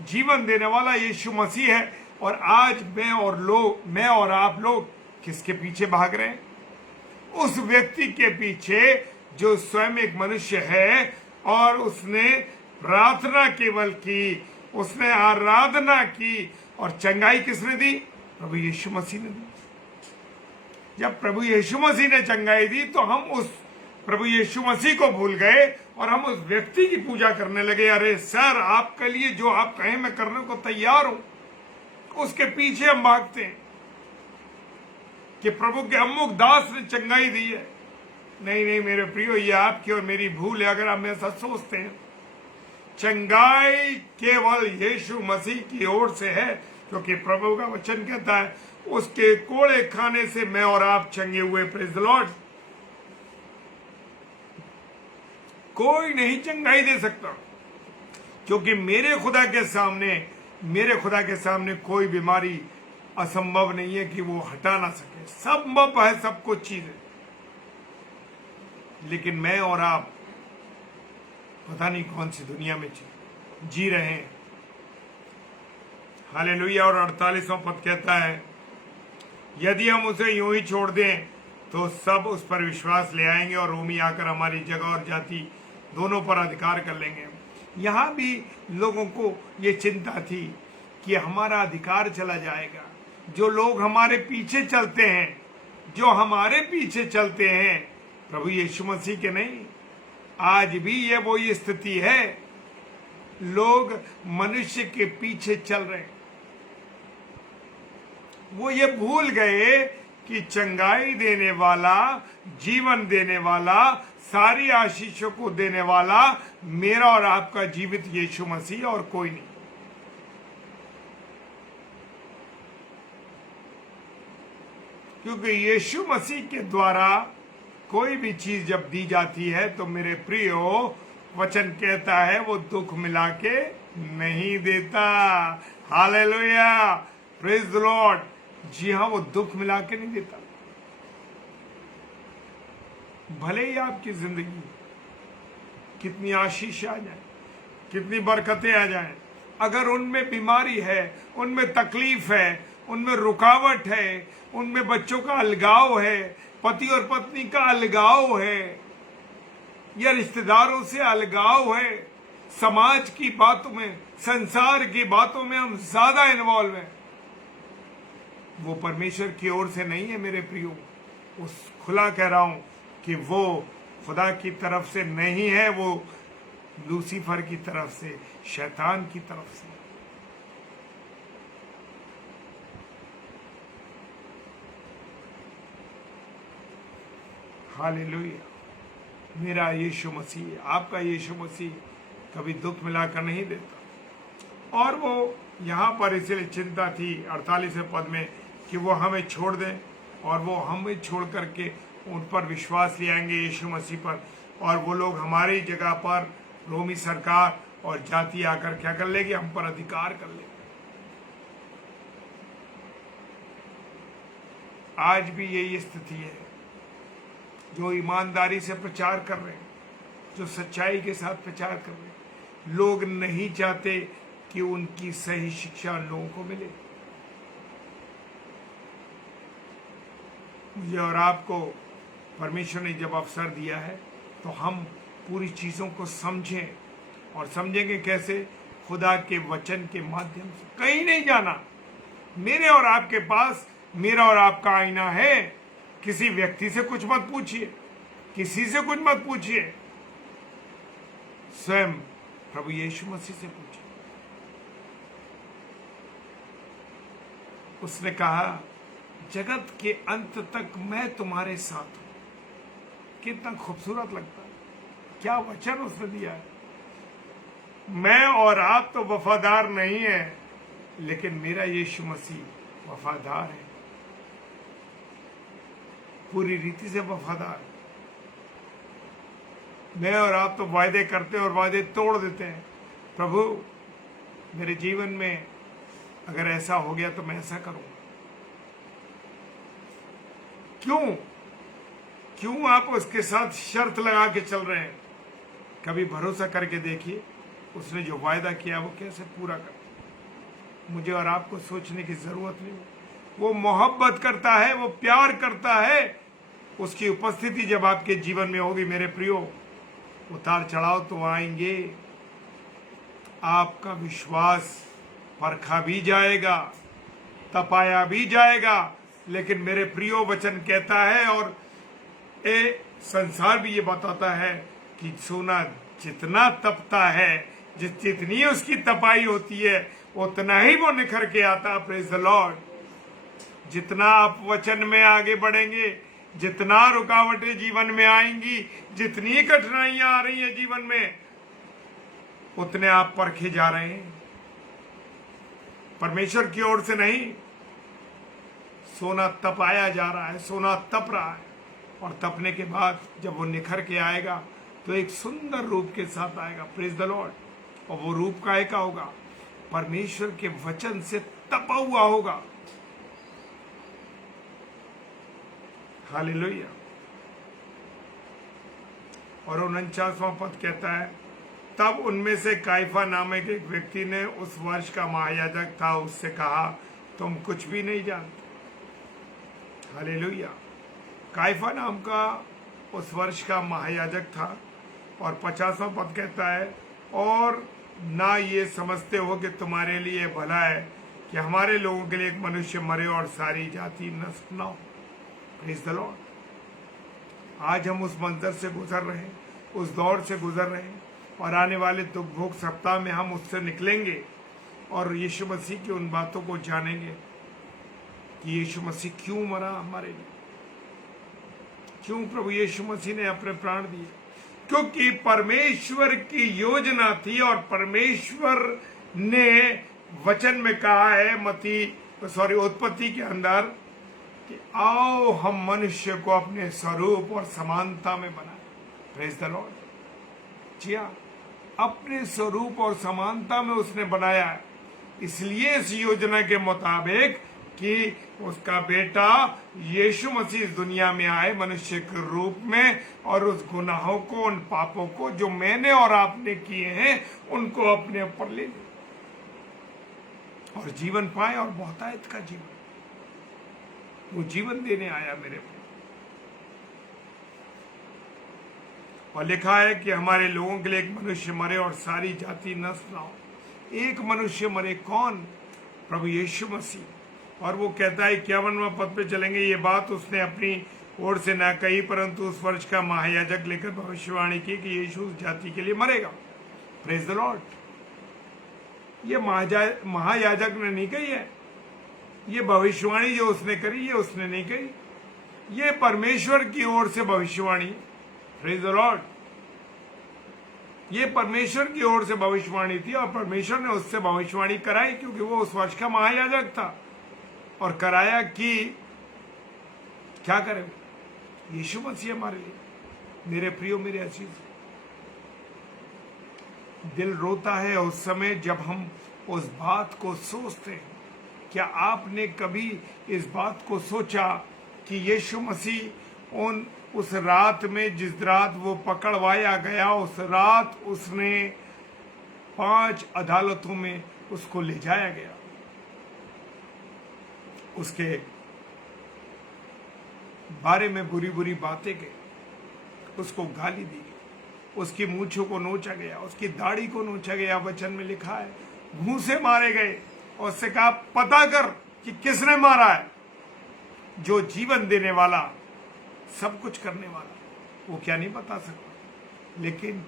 जीवन देने वाला यीशु मसीह है। और आज मैं और आप लोग किसके पीछे भाग रहे हैं? उस व्यक्ति के पीछे जो स्वयं एक मनुष्य है और उसने प्रार्थना केवल की, उसने आराधना की, और चंगाई किसने दी? प्रभु यीशु मसीह ने दी। जब प्रभु यीशु मसीह ने चंगाई दी तो हम उस प्रभु यीशु मसीह को भूल गए और हम उस व्यक्ति की पूजा करने लगे। अरे सर, आपके लिए जो आप कहें मैं करने को तैयार हूं। उसके पीछे हम भागते हैं कि प्रभु के अमुक दास ने चंगाई दी है। नहीं नहीं मेरे प्रियो, ये आपकी और मेरी भूल है अगर हम ऐसा सोचते हैं। चंगाई केवल यीशु मसीह की ओर से है, क्योंकि प्रभु का वचन कहता है उसके कोड़े खाने से मैं और आप चंगे हुए। Praise the Lord. कोई नहीं चंगाई दे सकता, क्योंकि मेरे खुदा के सामने कोई बीमारी असंभव नहीं है कि वो हटा ना सके। संभव है सब कुछ चीजें, लेकिन मैं और आप पता नहीं कौन सी दुनिया में जी रहे हैं। हालेलुया। और 48वां पद कहता है, यदि हम उसे यूं ही छोड़ दें तो सब उस पर विश्वास ले आएंगे और रोमी आकर हमारी जगह और जाति दोनों पर अधिकार कर लेंगे। यहां भी लोगों को ये चिंता थी कि हमारा अधिकार चला जाएगा। जो लोग हमारे पीछे चलते हैं, प्रभु यीशु मसीह के नहीं। आज भी ये वही स्थिति है, लोग मनुष्य के पीछे चल रहे हैं। वो ये भूल गए कि चंगाई देने वाला, जीवन देने वाला, सारी आशीषों को देने वाला मेरा और आपका जीवित यीशु मसीह और कोई नहीं। क्योंकि यीशु मसीह के द्वारा कोई भी चीज जब दी जाती है तो मेरे प्रियो, वचन कहता है वो दुख मिला के नहीं देता। Hallelujah, praise the Lord. जी हाँ, वो दुख मिला के नहीं देता। भले ही आपकी जिंदगी कितनी आशीष आ जाए, कितनी बरकतें आ जाए, अगर उनमें बीमारी है, उनमें तकलीफ है, उनमें रुकावट है, उनमें बच्चों का अलगाव है, पति और पत्नी का अलगाव है, या रिश्तेदारों से अलगाव है, समाज की बातों में, संसार की बातों में हम ज्यादा इन्वॉल्व हैं, वो परमेश्वर की ओर से नहीं है मेरे प्रियो। उस खुला कह रहा हूं कि वो खुदा की तरफ से नहीं है, वो लूसीफर की तरफ से, शैतान की तरफ से। हालेलुया। मेरा यीशु मसीह, आपका यीशु मसीह कभी दुख मिलाकर नहीं देता। और वो यहाँ पर इसलिए चिंता थी 48वें पद में कि वो हमें छोड़ दें, और वो हमें छोड़ करके उन पर विश्वास ले आएंगे यीशु मसीह पर, और वो लोग हमारी जगह पर रोमी सरकार और जाति आकर क्या कर लेगी, हम पर अधिकार कर लेगी। आज भी यही स्थिति है। जो ईमानदारी से प्रचार कर रहे हैं, जो सच्चाई के साथ प्रचार कर रहे हैं, लोग नहीं चाहते कि उनकी सही शिक्षा लोगों को मिले। मुझे और आपको परमेश्वर ने जब अवसर दिया है तो हम पूरी चीजों को समझें, और समझेंगे कैसे? खुदा के वचन के माध्यम से। कहीं नहीं जाना। मेरे और आपके पास मेरा और आपका आईना है। किसी व्यक्ति से कुछ मत पूछिए, किसी से कुछ मत पूछिए, स्वयं प्रभु यीशु मसीह से पूछिए। उसने कहा, जगत के अंत तक मैं तुम्हारे साथ हूं। कितना खूबसूरत लगता है, क्या वचन उसने दिया है। मैं और आप तो वफादार नहीं है, लेकिन मेरा यीशु मसीह वफादार है, पूरी रीति से वफादार। मैं और आप तो वायदे करते और वायदे तोड़ देते हैं। प्रभु, मेरे जीवन में अगर ऐसा हो गया तो मैं ऐसा करूंगा। क्यों आप उसके साथ शर्त लगा के चल रहे हैं? कभी भरोसा करके देखिए, उसने जो वायदा किया वो कैसे पूरा करता। मुझे और आपको सोचने की जरूरत नहीं। वो मोहब्बत करता है, वो प्यार करता है। उसकी उपस्थिति जब आपके जीवन में होगी मेरे प्रियो, उतार चढ़ाव तो आएंगे। आपका विश्वास परखा भी जाएगा, तपाया भी जाएगा। लेकिन मेरे प्रियो, वचन कहता है और संसार भी ये बताता है कि सोना जितना तपता है, जितनी उसकी तपाई होती है, उतना ही वो निखर के आता। Praise the Lord. जितना आप वचन में आगे बढ़ेंगे, जितना रुकावटें जीवन में आएंगी, जितनी कठिनाइयां आ रही हैं जीवन में, उतने आप परखे जा रहे हैं। परमेश्वर की ओर से नहीं, सोना तपाया जा रहा है, सोना तप रहा है। और तपने के बाद जब वो निखर के आएगा तो एक सुंदर रूप के साथ आएगा। Praise the Lord. और वो रूप काहे का होगा? परमेश्वर के वचन से तपा हुआ होगा। हालेलुया। और 49वां पद कहता है, तब उनमें से काइफा नामक एक व्यक्ति ने, उस वर्ष का महायाजक था, उससे कहा, तुम कुछ भी नहीं जानते। हालेलुया। काइफा नाम का उस वर्ष का महायाजक था। और 50वां पद कहता है, और ना ये समझते हो कि तुम्हारे लिए भला है कि हमारे लोगों के लिए एक मनुष्य मरे और सारी जाति नष्ट न हो। Praise the Lord. आज हम उस मंजर से गुजर रहे हैं, उस दौर से गुजर रहे हैं, और आने वाले दुख भोग सप्ताह में हम उससे निकलेंगे और यीशु मसीह की उन बातों को जानेंगे। कि यीशु मसीह क्यों मरा हमारे लिए, क्यों प्रभु यीशु मसीह ने अपने प्राण दिए। क्योंकि परमेश्वर की योजना थी और परमेश्वर ने वचन में कहा है उत्पत्ति के अंदर कि आओ हम मनुष्य को अपने स्वरूप और समानता में बनाए। Praise the Lord. जी हाँ, अपने स्वरूप और समानता में उसने बनाया है। इसलिए इस योजना के मुताबिक कि उसका बेटा यीशु मसीह इस दुनिया में आए मनुष्य के रूप में, और उस गुनाहों को, उन पापों को जो मैंने और आपने किए हैं, उनको अपने ऊपर ले ले और जीवन पाए, और बहुतायत का जीवन। वो जीवन देने आया मेरे को। और लिखा है कि हमारे लोगों के लिए एक मनुष्य मरे और सारी जाति नष्ट ना हो। एक मनुष्य मरे, कौन? प्रभु यीशु मसीह। और वो कहता है 51वां पद पे चलेंगे, ये बात उसने अपनी ओर से ना कही, परंतु उस वर्ष का महायाजक लेकर भविष्यवाणी की कि यीशु उस जाति के लिए मरेगा। Praise the Lord. ये महायाजक ने नहीं कही है, ये भविष्यवाणी जो उसने करी, ये उसने नहीं कही, ये परमेश्वर की ओर से भविष्यवाणी। Praise the Lord. ये परमेश्वर की ओर से भविष्यवाणी थी और परमेश्वर ने उससे भविष्यवाणी कराई, क्योंकि वो उस वर्ष का महायाजक था। और कराया कि क्या करे? यीशु मसीह हमारे लिए। मेरे प्रियो, मेरे अजीज, दिल रोता है उस समय जब हम उस बात को सोचते हैं। क्या आपने कभी इस बात को सोचा कि यीशु मसीह उस रात में, जिस रात वो पकड़वाया गया, उस रात उसने 5 अदालतों में उसको ले जाया गया, उसके बारे में बुरी बुरी बातें गई, उसको गाली दी गई, उसकी मूंछों को नोचा गया, उसकी दाढ़ी को नोचा गया। वचन में लिखा है घूंसे मारे गए, और उससे कहा पता कर कि किसने मारा है। जो जीवन देने वाला, सब कुछ करने वाला, वो क्या नहीं बता सकता। लेकिन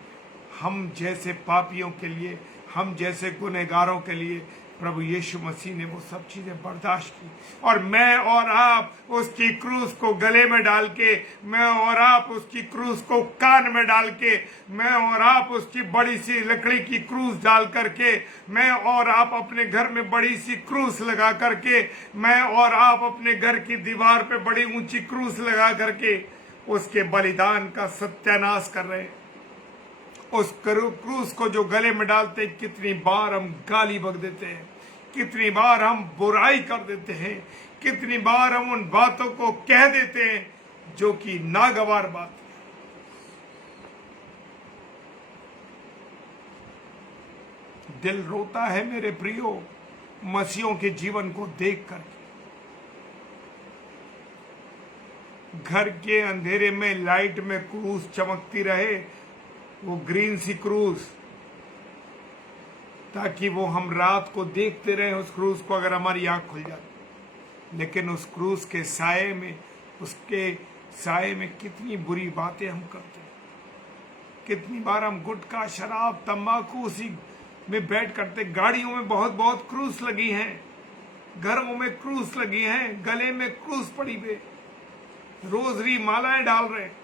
हम जैसे पापियों के लिए, हम जैसे गुनहगारों के लिए प्रभु यीशु मसीह ने वो सब चीजें बर्दाश्त की। और मैं और आप उसकी क्रूस को गले में डाल के, मैं और आप उसकी क्रूस को कान में डाल के, मैं और आप उसकी बड़ी सी लकड़ी की क्रूस डाल करके, मैं और आप अपने घर में बड़ी सी क्रूस लगा करके, मैं और आप अपने घर की दीवार पे बड़ी ऊंची क्रूस लगा करके उसके बलिदान का सत्यानाश कर रहे हैं। उस क्रूस को जो गले में डालते, कितनी बार हम गाली बक देते हैं, कितनी बार हम बुराई कर देते हैं, कितनी बार हम उन बातों को कह देते हैं जो कि नागवार बात है। दिल रोता है मेरे प्रियो मसीहों के जीवन को देख कर। घर के अंधेरे में लाइट में क्रूस चमकती रहे, वो ग्रीन सी क्रूस, ताकि वो हम रात को देखते रहे उस क्रूस को, अगर हमारी आंख खुल जाती। लेकिन उस क्रूस के साये में, उसके साये में कितनी बुरी बातें हम करते हैं। कितनी बार हम गुटखा, शराब, तंबाकू उसी में बैठ करते। गाड़ियों में बहुत बहुत क्रूस लगी हैं, घरों में क्रूस लगी हैं, गले में क्रूस पड़ी हुई, रोजरी मालाएं डाल रहे हैं,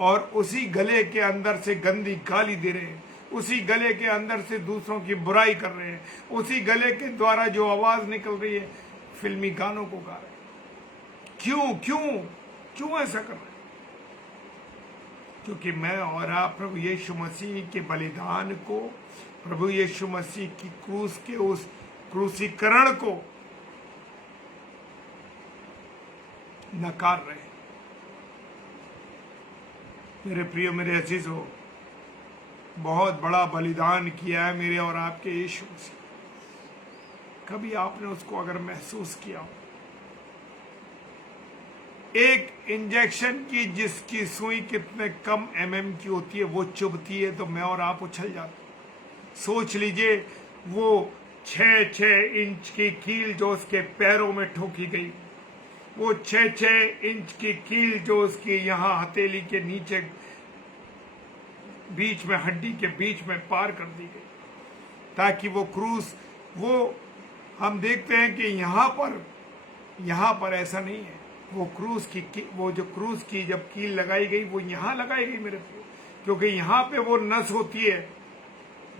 और उसी गले के अंदर से गंदी गाली दे रहे हैं, उसी गले के अंदर से दूसरों की बुराई कर रहे हैं, उसी गले के द्वारा जो आवाज निकल रही है फिल्मी गानों को गा रहे हैं। क्यों क्यों क्यों ऐसा कर रहे हैं? क्योंकि मैं और आप प्रभु यीशु मसीह के बलिदान को, प्रभु यीशु मसीह की क्रूस के उस क्रूसीकरण को नकार रहे हैं। मेरे प्रिय, मेरे अजीजों, बहुत बड़ा बलिदान किया है मेरे और आपके यीशु मसीह। कभी आपने उसको अगर महसूस किया हो? एक इंजेक्शन की जिसकी सुई कितने कम mm की होती है, वो चुभती है तो मैं और आप उछल जाते। सोच लीजिए वो 6-6 इंच की कील जो उसके पैरों में ठोकी गई, वो 6-6 इंच की कील जो उसकी यहाँ हथेली के नीचे बीच में, हड्डी के बीच में पार कर दी गई, ताकि वो क्रूस, वो हम देखते हैं कि यहाँ पर यहाँ पर ऐसा नहीं है। वो क्रूस की वो जो क्रूस की जब कील लगाई गई वो यहाँ लगाई गई मेरे प्रियो, क्योंकि यहाँ पे वो नस होती है,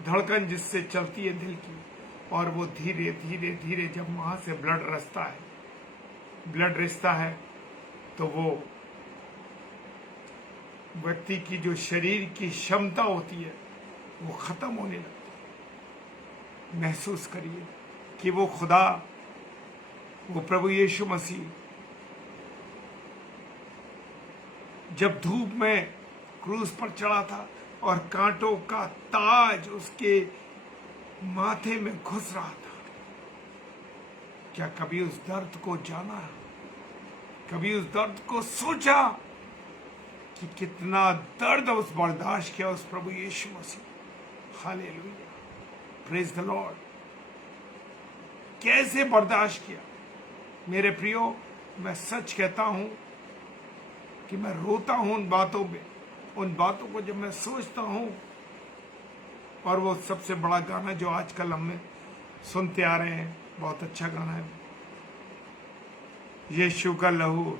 धड़कन जिससे चलती है दिल की, और वो धीरे धीरे धीरे जब वहां से ब्लड रिसता है तो वो व्यक्ति की जो शरीर की क्षमता होती है वो खत्म होने लगती है। महसूस करिए कि वो खुदा, वो प्रभु यीशु मसीह जब धूप में क्रूस पर चढ़ा था और कांटों का ताज उसके माथे में घुस रहा था, क्या कभी उस दर्द को जाना, कभी उस दर्द को सोचा कि कितना दर्द उस बर्दाश्त किया उस प्रभु यीशु मसीह। Hallelujah, praise the Lord. कैसे बर्दाश्त किया मेरे प्रियो। मैं सच कहता हूं कि मैं रोता हूं उन बातों पे, उन बातों को जब मैं सोचता हूं। और वो सबसे बड़ा गाना जो आजकल हम सुनते आ रहे हैं, बहुत अच्छा गाना है, यीशु का लहू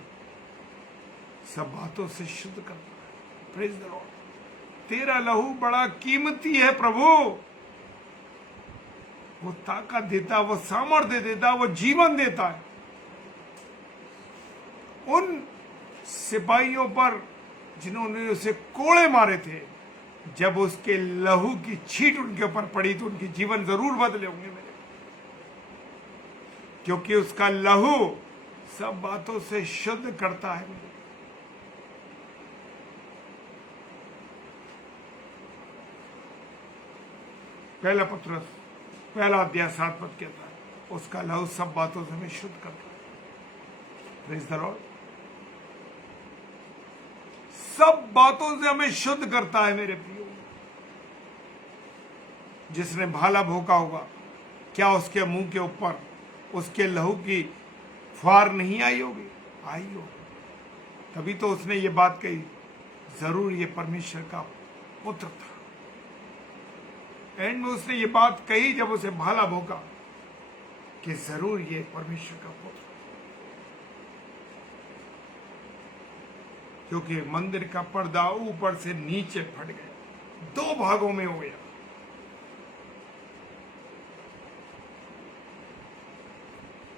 सब बातों से शुद्ध करता है। Praise the Lord. तेरा लहू बड़ा कीमती है प्रभु। वो ताकत देता, वो सामर्थ्य देता, वो जीवन देता है। उन सिपाहियों पर जिन्होंने उसे कोड़े मारे थे, जब उसके लहू की छींट उनके ऊपर पड़ी तो उनके जीवन जरूर बदले होंगे मेरे, क्योंकि उसका लहू सब बातों से शुद्ध करता है मेरे। पहला पत्रस पहला अध्याय 7 पद कहता है, उसका लहू सब बातों से हमें शुद्ध करता है। Praise the Lord. सब बातों से हमें शुद्ध करता है मेरे प्रियो। जिसने भाला भोंका होगा, क्या उसके मुंह के ऊपर उसके लहू की फुहार नहीं आई होगी? आई होगी। तभी तो उसने ये बात कही, जरूर ये परमेश्वर का पुत्र था। एंड में उसने ये बात कही जब उसे भाला भोंका कि जरूर ये परमेश्वर का पुत्र, क्योंकि मंदिर का पर्दा ऊपर से नीचे फट गया, 2 भागों में हो गया।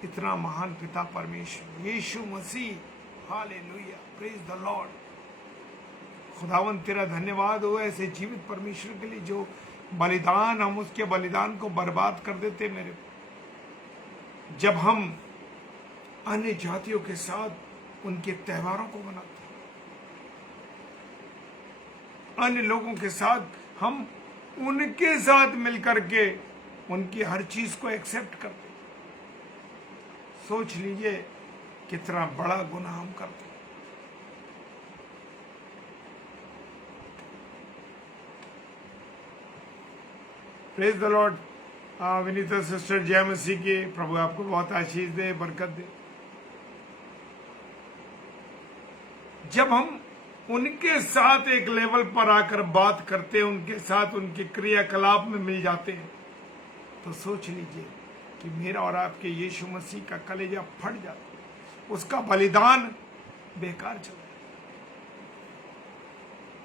इतना महान पिता परमेश्वर यीशु मसीह, हालेलुया, प्रेज द लॉर्ड। खुदावन तेरा धन्यवाद हो ऐसे जीवित परमेश्वर के लिए जो बलिदान, हम उसके बलिदान को बर्बाद कर देते मेरे। जब हम अन्य जातियों के साथ उनके त्योहारों को मनाते, अन्य लोगों के साथ हम उनके साथ मिलकर के उनकी हर चीज को एक्सेप्ट करते, सोच लीजिए कितना बड़ा गुनाह हम करते। Praise the Lord. Vinita sister जय मसीह की। प्रभु आपको बहुत आशीष दे, बरकत दे। जब हम उनके साथ एक लेवल पर आकर बात करते हैं, उनके साथ उनके क्रियाकलाप में मिल जाते हैं, तो सोच लीजिए कि मेरा और आपके यीशु मसीह का कलेजा फट जाता, उसका बलिदान बेकार चला।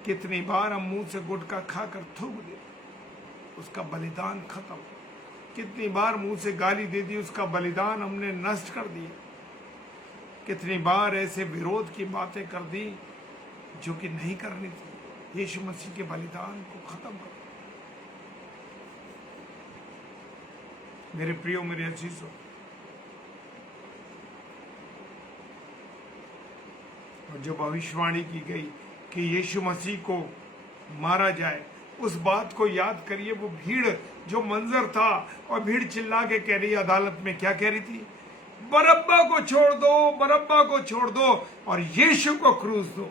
कितनी बार हम मुंह से गुटखा खाकर थूक दे, उसका बलिदान खत्म। कितनी बार मुंह से गाली दे दी, उसका बलिदान हमने नष्ट कर दिया। कितनी बार ऐसे विरोध की बातें कर दी जो कि नहीं करनी थी, यीशु मसीह के बलिदान को खत्म कर। मेरे प्रियो, मेरे अजीजों, और जो भविष्यवाणी की गई कि यीशु मसीह को मारा जाए, उस बात को याद करिए। वो भीड़ जो मंजर था, और भीड़ चिल्ला के कह रही, अदालत में क्या कह रही थी? बरअब्बा को छोड़ दो, बरअब्बा को छोड़ दो और यीशु को क्रूस दो।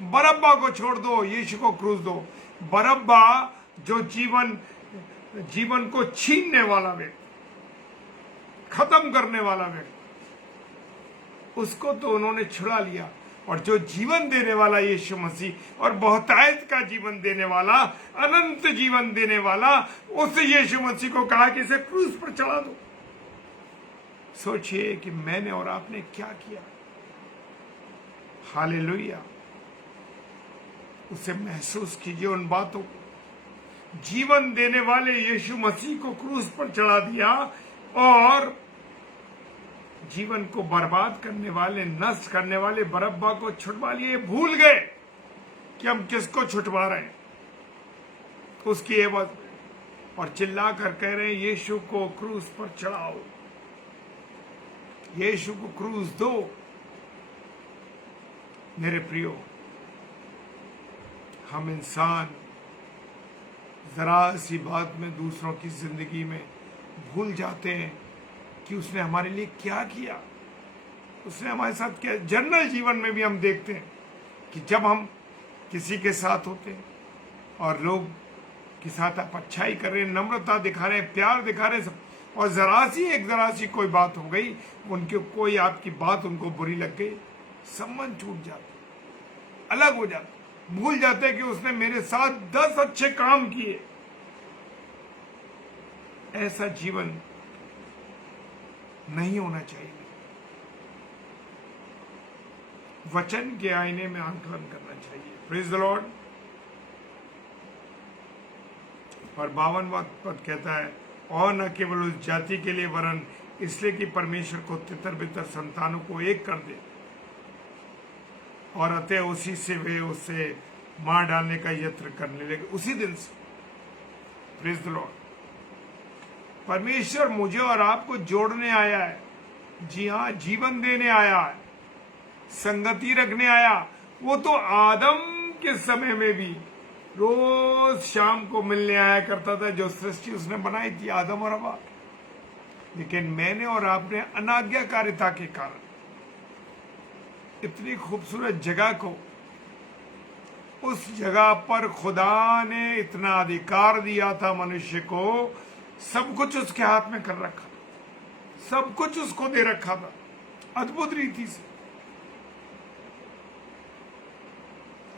बरअब्बा को छोड़ दो, यीशु को क्रूस दो। बरअब्बा जो जीवन को छीनने वाला व्यक्ति, खत्म करने वाला व्यक्ति, उसको तो उन्होंने छुड़ा लिया। और जो जीवन देने वाला यीशु मसीह, और बहुतायत का जीवन देने वाला, अनंत जीवन देने वाला, उस यीशु मसीह को कहा कि इसे क्रूस पर चढ़ा दो। सोचिए कि मैंने और आपने क्या किया। हालेलुया। उसे महसूस कीजिए उन बातों को। जीवन देने वाले यीशु मसीह को क्रूस पर चढ़ा दिया और जीवन को बर्बाद करने वाले, नष्ट करने वाले बरअब्बा को छुड़वा लिए। भूल गए कि हम किसको छुटवा रहे हैं, उसकी एवज में, और चिल्ला कर कह रहे हैं यीशु को क्रूस पर चढ़ाओ, यीशु को क्रूस दो। मेरे प्रियो, हम इंसान जरा सी बात में दूसरों की जिंदगी में भूल जाते हैं कि उसने हमारे लिए क्या किया, उसने हमारे साथ क्या। जनरल जीवन में भी हम देखते हैं कि जब हम किसी के साथ होते हैं और लोग के साथ आप अच्छाई कर रहे हैं, नम्रता दिखा रहे हैं, प्यार दिखा रहे हैं सब, और जरा सी कोई बात हो गई, उनके कोई आपकी बात उनको बुरी लग गई, संबंध छूट जाते, अलग हो जाते, भूल जाते कि उसने मेरे साथ 10 अच्छे काम किए। ऐसा जीवन नहीं होना चाहिए। वचन के आईने में आंकलन करना चाहिए। Praise the Lord. और 52वां पद कहता है, और न केवल उस जाति के लिए वरन इसलिए कि परमेश्वर को तितर बितर संतानों को एक कर दे, और अतः उसी से वे उसे मार डालने का यत्न करने लगे उसी दिन से। Praise the Lord. परमेश्वर मुझे और आपको जोड़ने आया है। जी हाँ, जीवन देने आया है, संगति रखने आया। वो तो आदम के समय में भी रोज शाम को मिलने आया करता था, जो सृष्टि उसने बनाई थी, आदम और हवा। लेकिन मैंने और आपने अनाज्ञाकारिता के कारण इतनी खूबसूरत जगह को, उस जगह पर खुदा ने इतना अधिकार दिया था मनुष्य को, सब कुछ उसके हाथ में कर रखा था, सब कुछ उसको दे रखा था अद्भुत रीति से,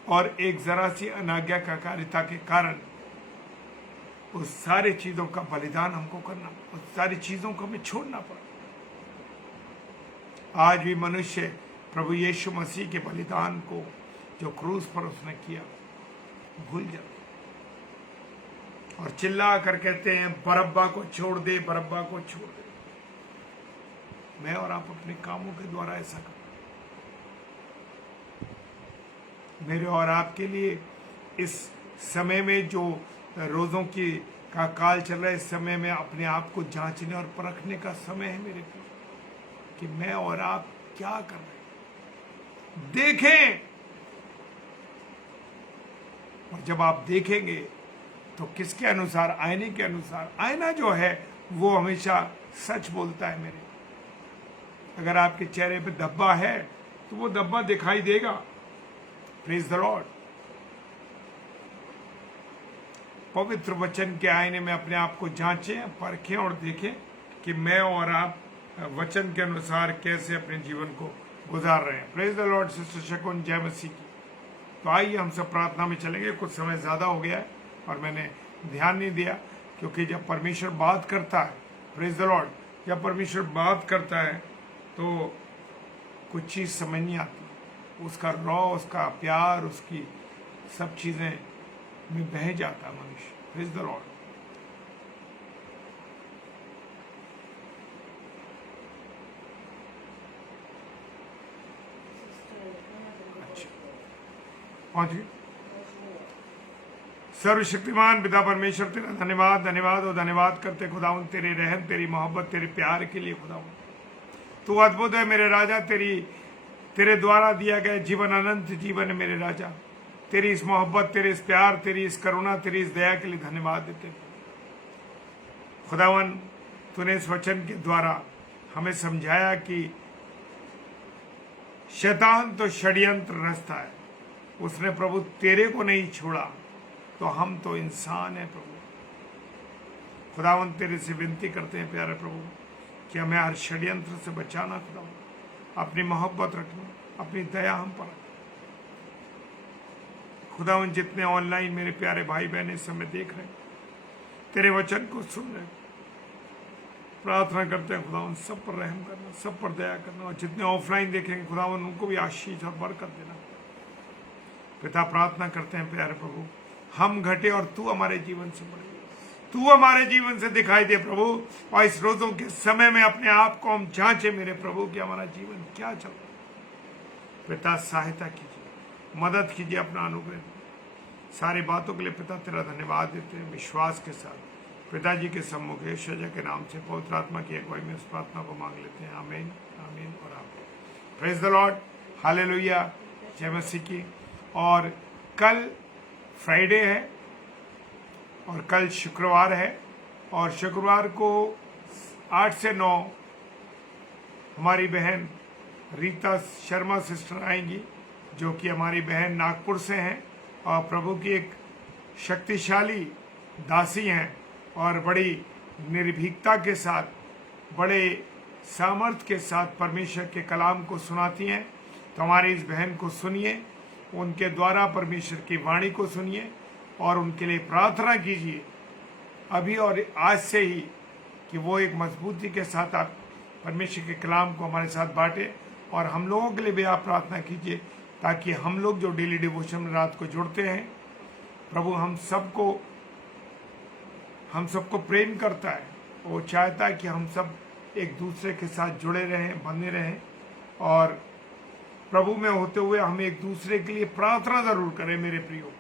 और एक जरा सी अनाज्ञाकारिता के कारण उस सारी चीजों का बलिदान हमको करना, उस सारी चीजों को हमें छोड़ना पड़ा। आज भी मनुष्य प्रभु यीशु मसीह के बलिदान को, जो क्रूस पर उसने किया, भूल जाते और चिल्ला कर कहते हैं बरअब्बा को छोड़ दे, बरअब्बा को छोड़ दे। मैं और आप अपने कामों के द्वारा ऐसा कर, मेरे और आपके लिए इस समय में जो रोजों की का काल चल रहा है, इस समय में अपने आप को जांचने और परखने का समय है मेरे प्रिय, कि मैं और आप क्या कर रहे हैं। देखें, और जब आप देखेंगे तो किसके अनुसार? आईने के अनुसार। आईना जो है वो हमेशा सच बोलता है मेरे। अगर आपके चेहरे पे धब्बा है तो वो धब्बा दिखाई देगा। Praise the Lord. पवित्र वचन के आईने में अपने आप को जांचें, परखें और देखें कि मैं और आप वचन के अनुसार कैसे अपने जीवन को गुजार रहे हैं। Praise the Lord. सिस्टर शकुन, जय मसीह की। तो आइए हम सब प्रार्थना में चलेंगे। कुछ समय ज़्यादा हो गया है और मैंने ध्यान नहीं दिया, क्योंकि जब परमेश्वर बात करता है, प्रेज द लॉर्ड, जब परमेश्वर बात करता है तो कुछ चीज़ समझ नहीं आती, उसका रॉ, उसका प्यार, उसकी सब चीज़ें में बह जाता मनुष्य। Praise the Lord. पहुंच गए। सर्वशक्तिमान पिता परमेश्वर, तेरा धन्यवाद, धन्यवाद और धन्यवाद करते खुदावन, तेरे रहम, तेरी मोहब्बत, तेरे प्यार के लिए खुदावन। तू अद्भुत है मेरे राजा। तेरे द्वारा दिया गया जीवन अनंत जीवन है मेरे राजा। तेरी इस मोहब्बत, तेरे इस प्यार, तेरी इस करुणा, तेरी इस दया के लिए धन्यवाद देते खुदावन। तूने इस वचन के द्वारा हमें समझाया कि शैतान तो षड्यंत्र रचता है, उसने प्रभु तेरे को नहीं छोड़ा, तो हम तो इंसान हैं प्रभु। खुदावन तेरे से विनती करते हैं प्यारे प्रभु कि हमें हर षड्यंत्र से बचाना खुदावन, अपनी मोहब्बत रखना, अपनी दया हम पर खुदावन। जितने ऑनलाइन मेरे प्यारे भाई बहन इस समय देख रहे हैं, तेरे वचन को सुन रहे हैं, प्रार्थना करते हैं खुदावन सब पर रहम करना, सब पर दया करना, और जितने ऑफलाइन देखेंगे खुदावन उनको भी आशीष और बरकत देना। पिता प्रार्थना करते हैं प्यारे प्रभु, हम घटे और तू हमारे जीवन से बढ़े, तू हमारे जीवन से दिखाई दे प्रभु। और इस रोजों के समय में अपने आप को हम जांचे मेरे प्रभु कि हमारा जीवन क्या चल रहा है। पिता सहायता कीजिए, मदद कीजिए, अपना अनुग्रह दीजिए। सारी बातों के लिए पिता तेरा धन्यवाद देते हैं विश्वास के साथ पिताजी के सम्मुख यीशु के नाम से पवित्र आत्मा की अगुवाई में इस प्रार्थना को मांग लेते हैं। आमीन, आमीन और आमीन। प्रेज द लॉर्ड, हालेलुया, जय मसीह की। और कल फ्राइडे है और कल शुक्रवार है, और शुक्रवार को 8 से 9 हमारी बहन रीता शर्मा सिस्टर आएंगी, जो कि हमारी बहन नागपुर से हैं और प्रभु की एक शक्तिशाली दासी हैं और बड़ी निर्भीकता के साथ, बड़े सामर्थ्य के साथ परमेश्वर के कलाम को सुनाती हैं। तो हमारी इस बहन को सुनिए, उनके द्वारा परमेश्वर की वाणी को सुनिए और उनके लिए प्रार्थना कीजिए अभी और आज से ही, कि वो एक मजबूती के साथ आप परमेश्वर के कलाम को हमारे साथ बांटे। और हम लोगों के लिए भी आप प्रार्थना कीजिए, ताकि हम लोग जो डेली डिवोशन में रात को जुड़ते हैं, प्रभु हम सबको प्रेम करता है, वो चाहता है कि हम सब एक दूसरे के साथ जुड़े रहें, बने रहें, और प्रभु में होते हुए हम एक दूसरे के लिए प्रार्थना जरूर करें मेरे प्रियो।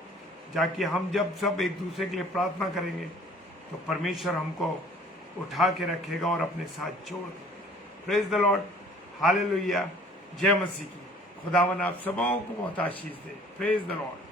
जाकि हम जब सब एक दूसरे के लिए प्रार्थना करेंगे तो परमेश्वर हमको उठा के रखेगा और अपने साथ जोड़ देगा। प्रेज द लॉर्ड, हालेलुया, जय मसीह की। खुदावन आप सबों को बहुत आशीष दे। Praise the Lord.